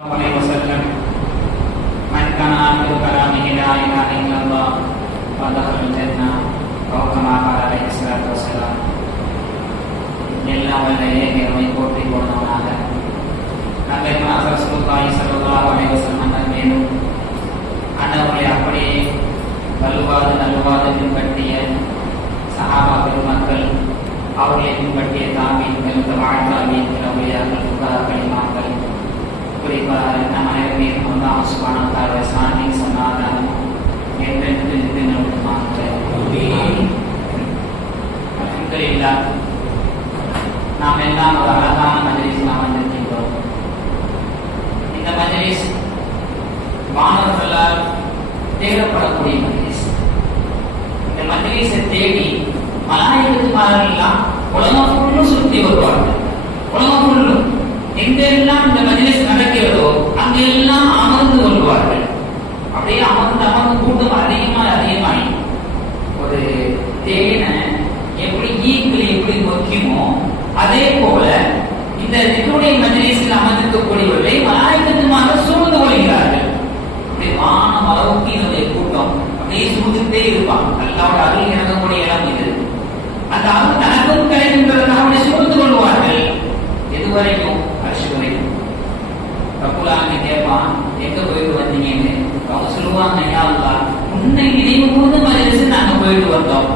عليه وسلم من كان آخر كلامه لا إله إلا الله فدخل الجنة أو كما قال عليه الصلاة والسلام. எல்லாம் வல்ல இறைவனை போற்றி போனவனாக நபிகள் ரசூலுல்லாஹி ஸல்லல்லாஹு அலைஹி வஸல்லம் மேலும் அன்னவர்களை அப்படியே நல்வாது பின்பற்றிய சஹாபா பெருமக்கள், அவர்களை பின்பற்றிய தாபீன்கள், வாழ்த்தாபீன்கள், அவுலியாக்கள், புகார்கள், இமாம்கள், குறிப்பாக நம் அனைவரையும் அல்லாஹ் சுப்ஹானஹு வ தஆலா சாந்தி சமாதானம் என்றென்று நிலைநிறுத்துமாக. அல்ஹம்துலில்லாஹ், நாம் எல்லாம் ஒரு அழகான மஜ்லிஸில் அமர்ந்திருக்கின்றோம். இந்த மஜ்லிஸ் மாணவர்களால் தேடப்படக்கூடிய மஜ்லிஸ். இந்த மஜ்லிஸை தேடி மலாயிகத்துமார்கள் எல்லாம் உலகம் ஃபுல்லும் சுற்றி வருவார்கள். உலகம் ஃபுல்லும் எங்கெல்லாம் இந்த மஜ்லிஸ் நடக்கிறதோ அங்கெல்லாம் அமர்ந்து கொள்வார்கள். அப்படியே அமர்ந்து கூட்டம் அதிகமாய் ஒரு தேனை எப்படி ஈக்கள் எப்படி முக்கியமோ அதே போல இந்த திக்ருடைய மஜ்லிஸில் அமர்ந்திருக்கக்கூடியவர்களை மலாயிகத்துமாக சூழ்ந்து கொள்கிறார்கள். அப்படியே வானம் அளவுக்கு இதனுடைய கூட்டம் அப்படியே சூழ்ந்துட்டே இருப்பாங்க. அல்லாஹ்வுடைய அருள் இறங்கக்கூடிய இடம் இது. அந்த அருள் தனக்கும் கிடைக்கின்றதற்காக சூழ்ந்து கொள்வார்கள். எதுவரைக்கும் ரப்புல் ஆலமீன் கேட்பான், எங்க போயிட்டு வந்தீங்கன்னு. அவங்க சொல்லுவாங்க, யா அல்லாஹ், உன்னை நினைவு கூர்ந்து மஜ்லிஸுக்கு நாங்க போயிட்டு வந்தோம்.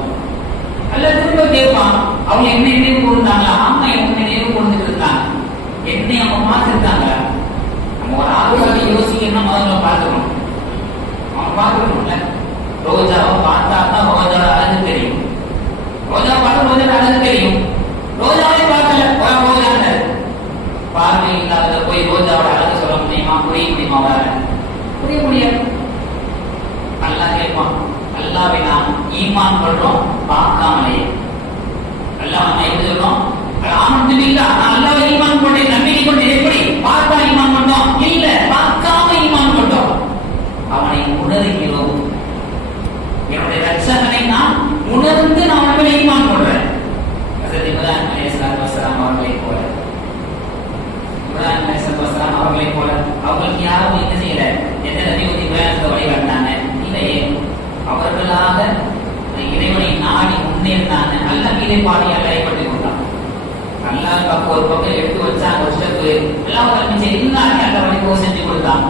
அல்ல திரும்ப கேட்பான், அவங்க என்ன நினைவு கூர்ந்தாங்களா? ஆமா, என்ன நினைவு கூர்ந்துட்டு இருந்தாங்க. என்னை அவங்க பார்த்துருக்காங்களா? நம்ம ஒரு ஆளுக்காக யோசிக்கணும்னா முதல்ல பார்த்துக்கணும். அவன் பார்த்துக்கணும்ல. ரோஜாவை பார்த்தா தான் ரோஜாவோட அழகு தெரியும். ரோஜா பார்த்தா ரோஜாவோட அழகு தெரியும். ரோஜாவை பார்க்கல, ரோஜா பார்வை இல்லாத போய் ரோஜாவோட அழகு சொல்ல முடியுமா? புரிய முடியுமா? புரிய முடியாது. அல்லாஹ் கேட்பான், அல்லாஹ்வை நாம் ஈமான் கொள்றோம் பார்க்காமலே. அல்லாஹ் நம்ம எப்படி சொல்றோம்? அல்ஹம்துலில்லாஹ், நான் அல்லாஹ்வை ஈமான் கொண்டேன், நம்பிக்கை கொண்டேன். எப்படி? பார்த்தா ஈமான் கொண்டோம்? இல்ல, பார்க்காம ஈமான் கொண்டோம். அவனை உணர்கிறோம். என்னுடைய ரட்சகனை நான் உணர்ந்து நான் அவனை ஈமான் கொள்றேன். ஹஜ்ரத் இப்ராஹிம் அலைஹிஸ்ஸலாத்து வஸ்ஸலாம் அவர்களை போல அவங்களுக்கு யாரும் என்ன செய்யல, எந்த நபியுடைய பிரயாணத்தை வழிகாட்டினாங்க இல்லையே. அவர்களாக இறைவனை நாடி முன்னேறினாங்க. நல்ல கீழே பாடியால் அடைப்பட்டு கொண்டாங்க. நல்லா பக்கம் ஒரு பக்கம் எடுத்து வச்சாங்க. ஒரு ஸ்டெப்பு எல்லாம் எல்லாருமே அந்த வழிபோ செஞ்சு கொடுத்தாங்க.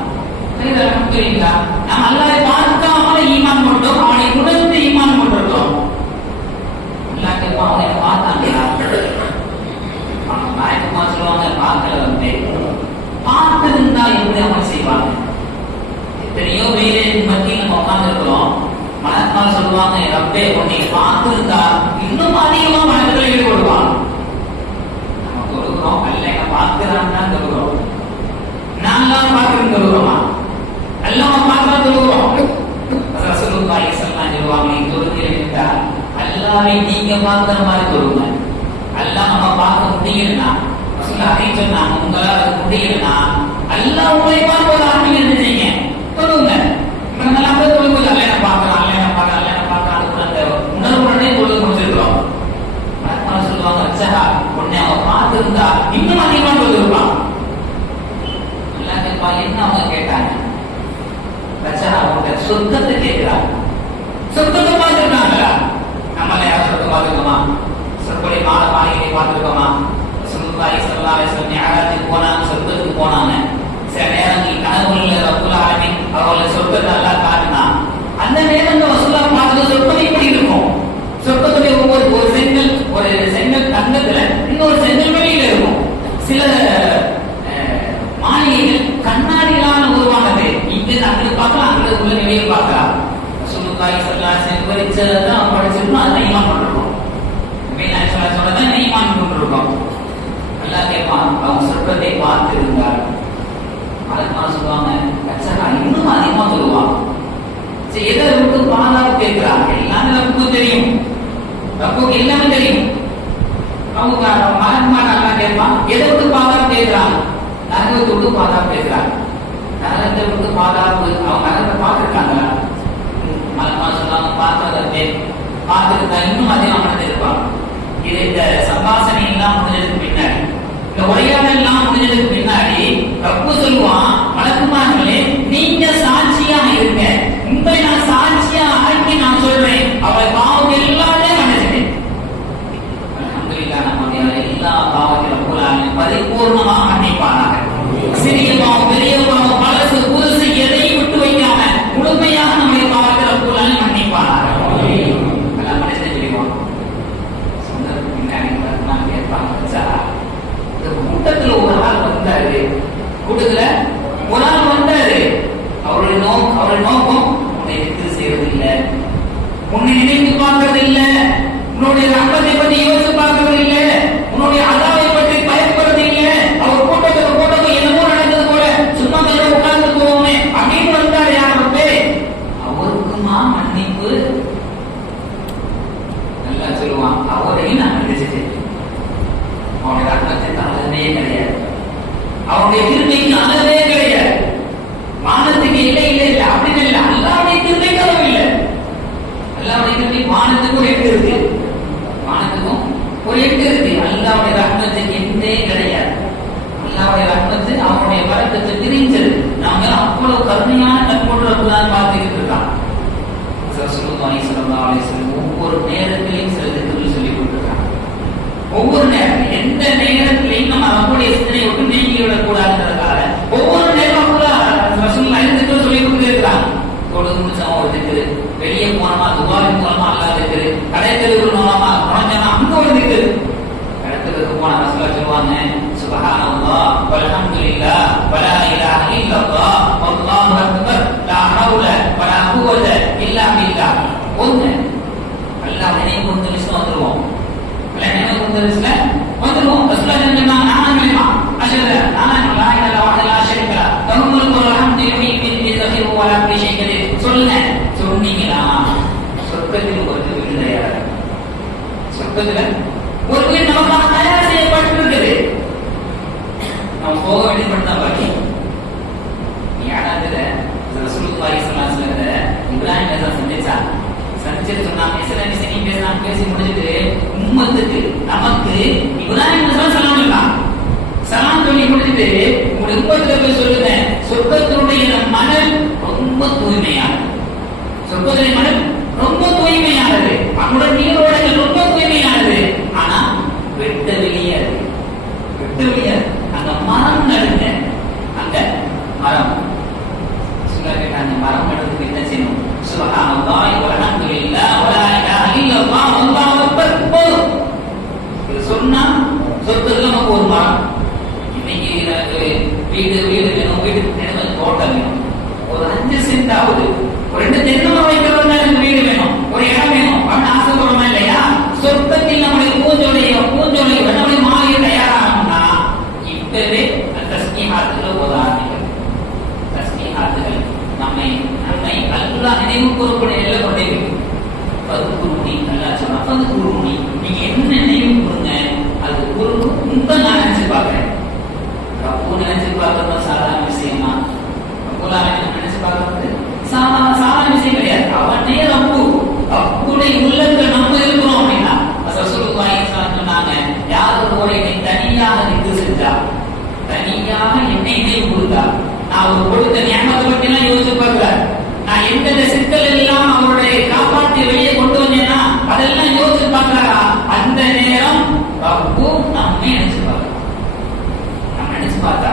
புரியுதா? நம்ம அல்லாஹ்வை பார்க்காம ஈமான் கொண்டோம், அவனை உணர்ந்து ஈமான் கொண்டிருக்கோம். அல்லாஹ் கேட்பான், அவங்க என்ன பார்த்தாங்களா? நாயகமா சொல்லுவாங்க, பார்க்கல வந்து பார்த்திருந்தா எப்படி அமல் செய்வாங்க? எத்தனையோ வேலை மத்தியில் நம்ம உட்கார்ந்து இருக்கிறோம். மனத்மா சொல்லுவாங்க, ரப்பே உன்னை பார்த்திருந்தா இன்னும் அதிகமா மனதில் ஈடுபடுவாங்க. நம்ம தொழுகிறோம், அல்ல என்ன பார்க்கிறான்னு தான் தொழுகிறோம். நான்லாம் பார்க்கிறோம் தொழுகிறோமா? எல்லாம் பார்க்கலாம் தொழுகிறோம். ரசூலுல்லாஹி ஸல்லல்லாஹு அலைஹி வஸல்லம் தொழுகையில் இருந்தால் அல்லாஹ்வை நீங்க பார்க்கிற மாதிரி தொழுங்க. அல்லாஹ் நம்ம பார்க்க முடியலன்னா, ரசூலுல்லாஹி சொன்னாங்க, உங்களால அது முடியலன்னா அல்லாஹ் உங்களை பார்ப்பதாக நீங்க என்ன செய்யுங்க? தொழுங்க. நம்ம எல்லாம் போய் தொழுவது அல்ல என்ன பார்க்கலாம், அல்ல என்ன பார்க்கலாம், அல்ல என்ன பார்க்கலாம், அந்த உணர்வுடனே தொழுது முடிச்சிருக்கிறோம். மனத்மா சொல்லுவாங்க, அச்சா உன்னை அவன் பார்த்திருந்தா இன்னும் அதிகமா தொழுதுருப்பான். அல்லாஹ் கேட்பா, என்ன அவங்க கேட்டாங்க? அச்சா அவங்க சொர்க்கத்தை கேட்கிறாங்க. சொர்க்கத்தை பார்த்திருக்காங்களா? நம்மள யாரும் சொர்க்கத்தை பார்த்துக்கோமா? சொற்களை மாளிகையை பார்த்துருக்கோமா? ரசூலுல்லாஹி ஸல்லல்லாஹு அலைஹி வஸல்லம் மிஅராஜுக்கு போனாங்க, சொர்க்கத்துக்கு போனாங்க. சில நேரங்களில் கனவுல ரப்புல் ஆலமீன் அவர்களை சொர்க்கத்தை அல்லாஹ் காட்டினான். அந்த நேரத்துல ரசூலுல்லாஹ் பார்த்தது சொர்க்கம் எப்படி இருக்கும்? சொர்க்கத்துடைய ஒரு செங்கல் தங்கத்துல இன்னொரு செங்கல் வெளியில இருக்கும். சில மாளிகைகள் கண்ணாடிகளான உருவானது. இங்கு அங்கே பார்க்கலாம், அங்கே உள்ள வெளியே பார்க்கலாம். ரசூலுல்லாஹி ஸல்லல்லாஹு அலைஹி வஸல்லம் படிச்சதான் படிச்சிருக்கோம், அதை ஈமான் பண்ணிருக்கோம். அல்லாஹ் கேட்பான், அவங்க சொர்க்கத்தை பார்த்திருந்தார். அதனால சொல்லுவாங்க, அச்சா இன்னும் அதிகமா சொல்லுவாங்க. சரி, எதை விட்டு பாதுகாப்பு கேட்கிறாங்க? எல்லாமே நமக்கு தெரியும், நமக்கு எல்லாமே தெரியும். அவங்க மகன்மார் நல்லா கேட்பான், எதை விட்டு பாதுகாப்பு கேட்கிறாங்க? நரகத்தை விட்டு பாதுகாப்பு கேட்கிறாங்க. நரகத்தை விட்டு பாதுகாப்பு அவங்க நரகத்தை பார்த்துருக்காங்களா? மகன்மார் சொல்லுவாங்க, பார்த்ததை பார்த்துருந்தா இன்னும் அதிகம் அமர்ந்திருப்பாங்க. இது இந்த சம்பாசனை எல்லாம் முடிஞ்சதுக்கு பின்னாடி, இந்த உரையாடல் எல்லாம் முடிஞ்சதுக்கு பின்னாடி ரப்பு சொல்லுவான், மலக்குமார்களே நீங்க சாட்சியா இருங்க, உங்களை நான் சாட்சியா ஆக்கி நான் சொல்றேன், அவள் பாவம் எல்லாமே மன்னிச்சிட்டேன். அல்ஹம்துலில்லாஹ், நம்முடைய எல்லா பாவத்தையும் ரப்புல் ஆலமீன் பரிபூர்ணமாக மன்னிப்பானாக. சிறிய பாவம், பெரிய பாவம், பழசு புதுசு எதையும் விட்டு வைக்காம முழுமையாக நம்முடைய பாவத்தை ரப்புல் ஆலமீன் மன்னிப்பானாக. எல்லாம் மனுஷன் தெரியுமா சொன்னதுக்கு பின்னாடி நான் கேட்பாங்க, இந்த கூட்டத்துல ஒரு ஆள் வந்தாரு, கூட்டத்துல ஒரு ஆள் வந்தாரு, அவருடைய நோக்கம் உன்னை எதிர்த்து செய்வது இல்லை, உன்னை நினைத்து பார்க்கறது இல்லை, உன்னுடைய ரத்தத்தை பற்றி யோசித்து பார்க்கறது இல்லை, உன்னுடைய அதாவை பற்றி பயப்படுறது இல்லை. அவர் கூட்டத்துக்கு என்னமோ நடந்தது போல சும்மா மேல உட்கார்ந்து போவோமே அப்படின்னு வந்தார். யாருமே அவருக்குமா மன்னிப்பு நல்லா சொல்லுவான், அவரையும் நான் மன்னிச்சிட்டேன். அவனுடைய ரத்தத்துக்கு அளவே கிடையாது, அவனுடைய திருமைக்கு அளவே கிடையாது, வானத்துக்கு இல்லை இல்லை இல்லை அப்படின்னு இல்லை, அல்லாவுடைய திருமைக்கு அளவு இல்லை. அல்லாவுடைய திருமை வானத்துக்கு ஒரு எட்டு இருக்கு, வானத்துக்கும் ஒரு எட்டு இருக்கு. அல்லாவுடைய ரஹ்மத்துக்கு எந்தே கிடையாது. அல்லாவுடைய ரஹ்மத்து அவனுடைய வரக்கத்தை பிரிஞ்சது. நாம அவ்வளவு கருணையான கண்கொண்டுதான் பார்த்துக்கிட்டு இருக்கான். ஒவ்வொரு நேரத்திலையும் சில திட்டங்கள் சொல்லி கொடுத்துருக்காங்க. ஒவ்வொரு நேரத்திலும் எந்த நேரத்திலையும் நம்ம அவங்களுடைய சிந்தனை விட்டு நீங்கி விடக்கூடாதுன்றதுக்காக ஒவ்வொரு நேரம் திட்டம் சொல்லி கொடுத்து இருக்கிறாங்க. தொழுது சமூகத்துக்கு வெளியே போனோமா துபாவின் மூலமா அல்லாதுக்கு, கடைத்தெருவு மூலமா நுழைஞ்சோமா அங்க ஒரு திட்டு. இடத்துக்கு போன ரசூலா சொல்லுவாங்க, சுப்ஹானல்லாஹ் வல்ஹம்துலில்லாஹ் வலா இலாஹ இல்லல்லாஹ் வல்லாஹு அக்பர் லா ஹவுல வலா குவத இல்லா பில்லாஹ். ஒண்ணு அல்லாஹ் நினைவு கொண்டு விஷயம் வந்துருவோம், நினைவு கொண்டு விஷயம் வந்துருவோம். ரசூலா சொன்னா நான் நினைமா அஷஹது நான் லா இலாஹ இல்லல்லா ஷரீக லஹு தஹம்முல் வல்ஹம்து யுஹீபில் பிஸஹிர் வலா பிஷைகதி. சொன்னீங்களா சொர்க்கத்தில் ஒரு வீடு தயார், சொர்க்கத்தில் ஒரு வீடு நமக்காக தயார் செய்யப்பட்டிருக்குது. நம்ம போக வேண்டிய மட்டும் பாக்கி ஏடாதுல ரசூலுல்லாஹி ஸல்லல்லாஹு அலைஹி வஸல்லம் இப்ராஹிம் அலைஹிஸ்ஸலாம் சந்திச்சிட்டு சொன்னாங்க, பேசி முடிஞ்சிட்டு உம்மத்துக்கு நமக்கு இப்ராஹிம் அலைஹிஸ்ஸலாம் சலாம் இல்ல சலாம் சொல்லி முடிஞ்சிட்டு உங்களுடைய உம்மத்துக்கு போய் சொல்லுங்க, சொர்க்கத்தினுடைய மணல் ரொம்ப தூய்மையானது, சொர்க்கத்தினுடைய மணல் ரொம்ப தூய்மையானது, அவங்களோட நீரோடைகள் ரொம்ப தூய்மையானது. ஆனா வெட்ட வெளியே அந்த மரம் நடுங்க, அந்த மரம் அந்த மரம் நடுறதுக்கு என்ன செய்யணும்? சுப்ஹானல்லாஹி வல்ஹம்துலில்லாஹ் வலா இலாஹ இல்லல்லாஹ் வல்லாஹு அக்பர். இது சொன்னா சொர்க்கத்துல நமக்கு ஒரு மரம். இன்னைக்கு எனக்கு வீடு வேணும், வீட்டுக்கு வேணும், தோட்டம் வேணும், ஒரு 5 சென்ட் ஆகுது, ஒரு 2 தென்னை மரம் வைக்கிறவங்க எனக்கு வீடு வேணும், ஒரு இடம் வேணும் அப்படின்னு ஆசைப்படுறோமா இல்லையா? சொர்க்கத்தில் நம்முடைய பூஞ்சோலை நம்முடைய மாலை தயாராகணும்னா இப்பவே தஸ்பீஹாத்துகள் ஓத ஆரம்பிக்கும். தஸ்பீஹாத்துகள் நம்மை அல்லாஹ் நினைவு கூறக்கூடிய நிலை கொண்டே இருக்கும். பதுக்குருணி அல்லாஹ் சொன்னா பதுக்குருணி, நீங்க என்ன நினைவு கூறுங்க அது குறுக்கு உங்க நான் நினைச்சு பார்க்கிறேன். ரப்பு நினைச்சு பார்க்கறது சாதாரண விஷயமா? நினைச்சு பார்க்கறது சாதாரண விஷயம் கிடையாது. அவனே ரப்பு, ரப்புடைய உள்ளத்தில் நம்ம இருக்கிறோம் அப்படின்னா ரசூலுல்லாஹி ஸல்லல்லாஹு அலைஹி வஸல்லம் சொன்னாங்க, யார் ஒருவர் என்னை தனியாக நின்று செஞ்சா, தனியாக என்னை நினைவு கொடுத்தா, நான் ஒரு கொடுத்த நியமத்தை பற்றி எல்லாம் யோசிச்சு பார்க்கிறேன், நான் எந்தெந்த சிக்கல் எல்லாம் அவருடைய காப்பாற்றி வெளியே கொண்டு வந்தேன்னா அதெல்லாம் யோசிச்சு பார்க்கிறாரா, அந்த நேரம் ரப்பு நம்மை நினைச்சு பார்க்கிறோம். நம்ம நினைச்சு பார்த்தா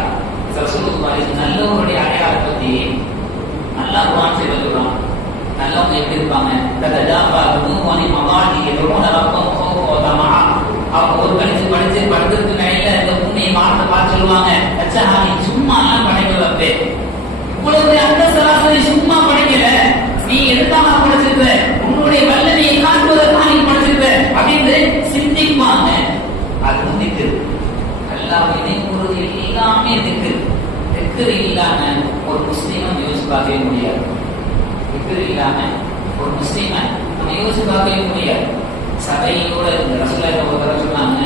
ரசூலுல்லாஹி நல்லவருடைய அடையாளத்தை பத்தி நல்லா குர்ஆன் சொல்லுறான். நல்லவங்க எப்படி இருப்பாங்க? ததஜாஃபா ஜுனூபுனி மவாதி யதுஊன ரப்பஹும் ஹௌஃபன் வ தமஆ. அவங்க ஒரு கழிச்சு படிச்சு படுத்துக்கு மேல இந்த பூமியை மாற்ற பார்த்து சொல்லுவாங்க, அச்சா நீ சும்மா எல்லாம் படைக்கல ரப்பே, இவ்வளவு அந்த சராசரி சும்மா படைக்கல, நீ எதுக்காக படைச்சிருக்க, உன்னுடைய வல்லமையை காட்டுவதற்காக நீ படைச்சிருக்க அப்படின்னு சிந்திப்பாங்க. அது திக்கு. அல்லாஹ் நினைவுறது எல்லாமே திக்கு. திக்கு இல்லாம ஒரு முஸ்லீமை யோசிச்சு பார்க்கவே முடியாது. திக்கு இல்லாம ஒரு முஸ்லீமை நம்ம யோசிச்சு பார்க்கவே முடியாது. சபையோட ரசூலுல்லாஹி ஒரு தடவை சொன்னாங்க,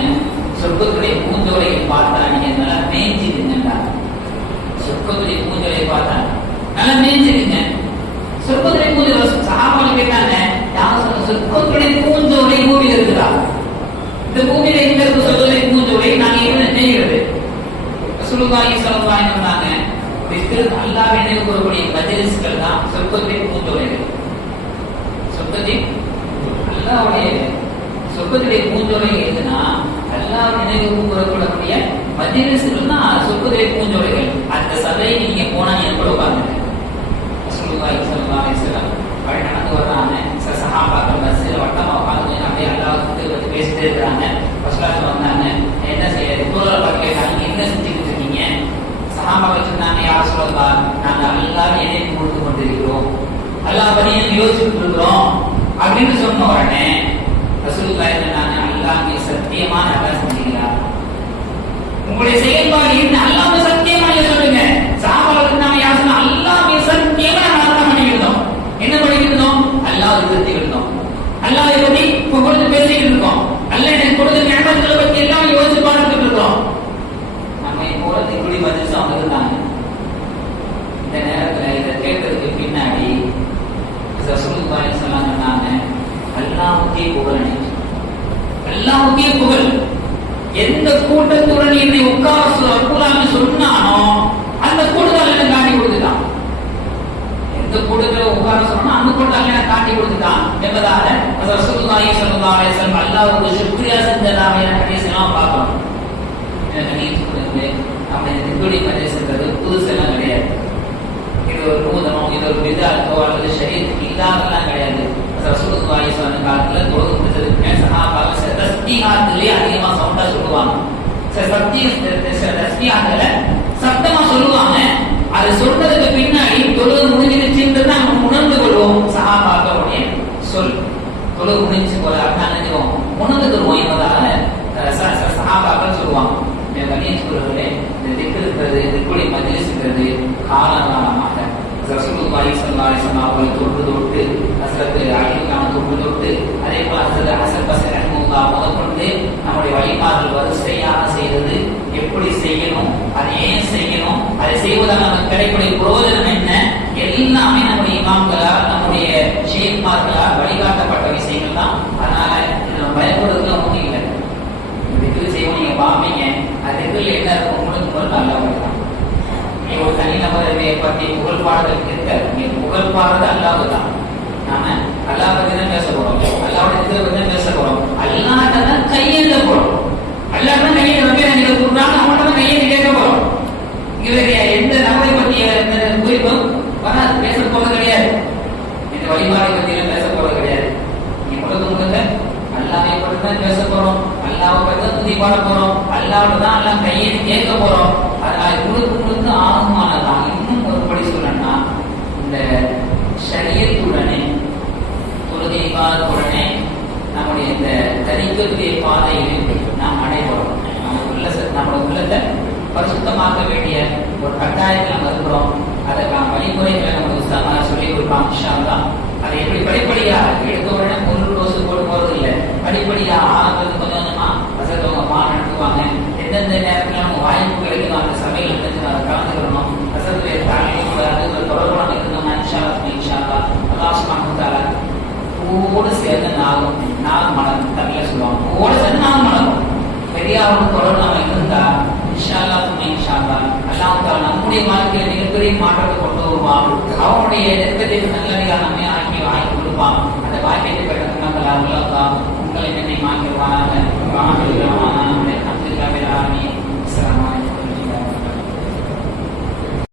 சொர்க்கத்துடைய பூஞ்சோலையை பார்த்தா நீங்க நல்லா மேய்ஞ்சிருங்கண்டா. சொர்க்கத்துடைய பூஞ்சோலையை பார்த்தா நல்லா மேய்ஞ்சிருங்க. சொர்க்கத்துடைய பூஞ்சோலை சஹாபாக்கள் கேட்டாங்க, யார் சொன்ன சொர்க்கத்துடைய பூஞ்சோலை பூமியில் இருக்குதா? இந்த பூமியில எங்க இருக்கு சொர்க்கத்துடைய பூஞ்சோலை? நாங்க என்ன செய்கிறது? ரசூலுல்லாஹி ஸல்லல்லாஹு அலைஹி வஸல்லம் அல்லாஹ் நினைவு கூறக்கூடிய மஜ்லிஸ்கள் தான் சொர்க்கத்தின் பூஞ்சோலைகள். சொர்க்கத்தின் அல்லாஹ்வுடைய சொர்க்கத்திலே பூஞ்சோலை எதுனா அல்லாஹ் நினைவு கூறக்கூடிய மஜ்லிஸ்கள் தான் சொர்க்கத்திலே பூஞ்சோலைகள். அந்த சபையை நீங்க போனா நீங்க கூட உட்கார்ந்துங்க. ரசூலுல்லாஹி ஸல்லல்லாஹு அலைஹி வஸல்லம் வழி நடந்து வர்றாங்க. சஹாபாக்கள் பஸ்ஸில் வட்டமா உட்கார்ந்து அப்படியே அல்லாஹ்வுக்கு பத்தி பேசிட்டே இருக்காங்க. ரசூலுல்லாஹி வந்தாங்க, என்ன செய்யறது தூரல பார்த்து கேட்டாங்க, என்ன செஞ்சுக்கிட்டு இருக்கீங்க? சஹாபாக்கள் சொன்னாங்க, யா ரசூலல்லாஹ் நாங்க அல்லாஹ் நினைவு கூர்ந்து கொண்டிருக்கிறோம், அல்லாஹ் பத்தி யோசிச்சுட்டு இருக்கிறோம் அப்படின்னு சொன்ன உடனே ரசூலுல்லாஹி சொன்னாங்க, அல்லாஹ் நீ சத்தியமா நல்லா செஞ்சீங்களா? உங்களுடைய செயல்பாடு என்ன? அல்லாஹ் சத்தியமா சொல்லுங்க. சஹாபாக்கள் சொன்னாங்க, யா ரசூலல்லாஹ் அல்லாஹ் சத்தியமா நல்லா பண்ணிக்கிட்டோம். என்ன பண்ணிக்கிட்டோம்? அல்லாஹ் விருத்திக்கிட்டோம், அல்லாஹ் பத்தி புகழ்ந்து பேசிக்கிட்டு இருக்கோம், அல்லாஹ் எனக்கு கொடுத்த ஞானங்களை பத்தி எல்லாம் யோசிச்சு பார்த்துட்டு இருக்கோம். நம்ம போல திக்குடி மஜ்லிஸ் அவங்க இருந்தாங்க. இந்த நேரத்தில் இதை கேட்கறதுக்கு பின்னாடி ரசூலுல்லாஹி ஸல்லல்லாஹு அலைஹி வஸல்லம் அல்லாஹ்வுக்கே புகழ், அல்லாஹ்வுக்கே புகழ். எந்த கூட்டத்துடன் என்னை உட்கார கூடாதுன்னு சொன்னானோ அந்த கூட்டத்தால் என்ன காட்டி கொடுத்துட்டான். எந்த கூட்டத்தில் உட்கார சொன்னா அந்த கூட்டத்தால் என்ன காட்டி கொடுத்துட்டான் என்பதாக ரசூலுல்லாஹி ஸல்லல்லாஹு அலைஹி வஸல்லம் அல்லாஹ்வுக்கு சுக்ரியா செஞ்சதாக ஹதீஸ் எல்லாம் பார்க்கிறோம். நம்ம இந்த திக்குடி மஜ்லிஸ்ன்றது புதுசெல்லாம் கிடையாது. இது ஒரு நூதனம், இது ஒரு பிதாத்தோ அல்லது ஷரீஅத்துக்கு இல்லாதெல்லாம் கிடையாது. ரசூலுல்லாஹி ஸல்லல்லாஹு அலைஹி வஸல்லம் காலத்துல தொழுது முடிச்சதுக்கு மேல் சஹாபாக்கள் தஸ்பீஹாத்திலே அதிகமா சவுண்டா சொல்லுவாங்க. தஸ்பீஹாத்துல சத்தமா சொல்லுவாங்க. அது சொல்றதுக்கு பின்னாடி தொழுது முடிஞ்சிருச்சுன்றது நம்ம உணர்ந்து கொள்வோம். சஹாபாக்களுடைய சொல் தொழுது முடிஞ்சு போல அர்த்தம் நினைவோம், உணர்ந்து கொள்வோம் என்பதாக சஹாபாக்கள் சொல்லுவாங்க. கணேஸ்வரர்களே, இந்த திக்கு இருக்கிறது, திக்குடி மஜ்லிஸ் இருக்கிறது காலகாலமாக ரசூலுல்லாஹி ஸல்லல்லாஹு அலைஹி வஸல்லம் அவர்களை தொட்டு ஹஸ்ரத் அலிக்கான தொட்டு அதே போல ஹஸ்ரத் ஹசன் பஸ்ரி ரஹ்மத்துல்லாஹ் முதற்கொண்டு நம்முடைய வழிபாடுகள் வரிசையாக செய்வது, எப்படி செய்யணும், அதை ஏன் செய்யணும், அதை செய்வதால் நமக்கு கிடைக்கக்கூடிய பிரயோஜனம் என்ன, எல்லாமே நம்முடைய இமாம்களால் நம்முடைய ஷேக்மார்களால் வழிகாட்டப்பட்ட விஷயங்கள் தான். அதனால நம்ம பயப்படுறதுல ஒன்றும் இல்லை. திக்கு செய்வோம், நீங்க பார்ப்பீங்க அதுக்குள்ள என்ன இருக்கும், உங்களுக்கு முதல் நல்லா வருதான். நீ ஒரு தனி நபரை பற்றி புகழ் பாடுதல் இருக்காது. நீ புகழ் பாடுறது அல்லாஹ் தான். நாம அல்லாஹ் பத்தி தான் பேச போறோம், அல்லாஹ்வுடைய திக்கரை பத்தி தான் பேச போறோம். அல்லாஹ்ட்ட தான் கையேந்த போறோம். அல்லாஹ் தான் கையை நம்பி நீங்க கூப்பிடுறாங்க, அவங்கள்ட்ட தான் கையை கேட்க போறோம். இவருடைய எந்த நபரை பற்றிய குறிப்பும் வராது, பேச போறது கிடையாது. இந்த வழிபாடை பற்றியும் பேச போறது கிடையாது. நீ முழுக்க அல்லாஹ்வை பற்றி தான் பேச போறோம், அல்லாஹ்வை பற்றி தான் துதி பாட போறோம், அல்லாஹ்வை தான் எல்லாம் கையை கேட்க போறோம். அதனால முழுக்க ஆகுமானதான். இன்னும் ஒருபடி சொல்லணும்னா இந்த ஷரியத்துடனே தொழுகை பாதத்துடனே நம்முடைய இந்த தரிக்கக்கூடிய பாதையில் நாம் அடைபோறோம். நம்முடைய உள்ளத்தை பரிசுத்தமாக்க வேண்டிய ஒரு கட்டாயத்தில் நம்ம இருக்கிறோம். அதற்கான வழிமுறைகளை நம்ம உஸ்தாமா சொல்லி கொடுப்பாங்க. இன்ஷா அல்லாஹ் அதை எப்படி படிப்படியாக எடுத்த உடனே ஒரு டோஸ் போட்டு போறது இல்லை, படிப்படியாக ஆரம்பத்துக்கு கொஞ்சம் கொஞ்சமா வசதவங்க பாடம் நடத்துவாங்க. எந்தெந்த நேரத்தில் நம்ம வாய்ப்பு கிடைக்கும் அந்த சபையில் கலந்துக்கிறணும். வசதியை தாண்டி அது ஒரு தொடர்பான இருந்தோம்னா இன்ஷா அல்லாஹ் அல்லாஹ் சுப்ஹானஹு வ தஆலா பூவோடு சேர்ந்து நாகம் மலரும். தமிழ்ல சொல்லுவாங்க, பூவோடு சேர்ந்து நாகம் மலரும். பெரியாரோட தொடர்பு நம்ம இருந்தா இன்ஷா அல்லாஹ் அல்லாஹ் தஆலா நம்முடைய வாழ்க்கையில மிகப்பெரிய மாற்றத்தை கொண்டு வருவான். அவனுடைய நெருக்கத்திற்கு நல்லடியாக நம்மை ஆக்கி கொடுப்பான். அந்த வாக்கியத்தை பெற்ற நம்ம அல்லாஹ் உங்களை என்னை மாற்றிடுவானாக.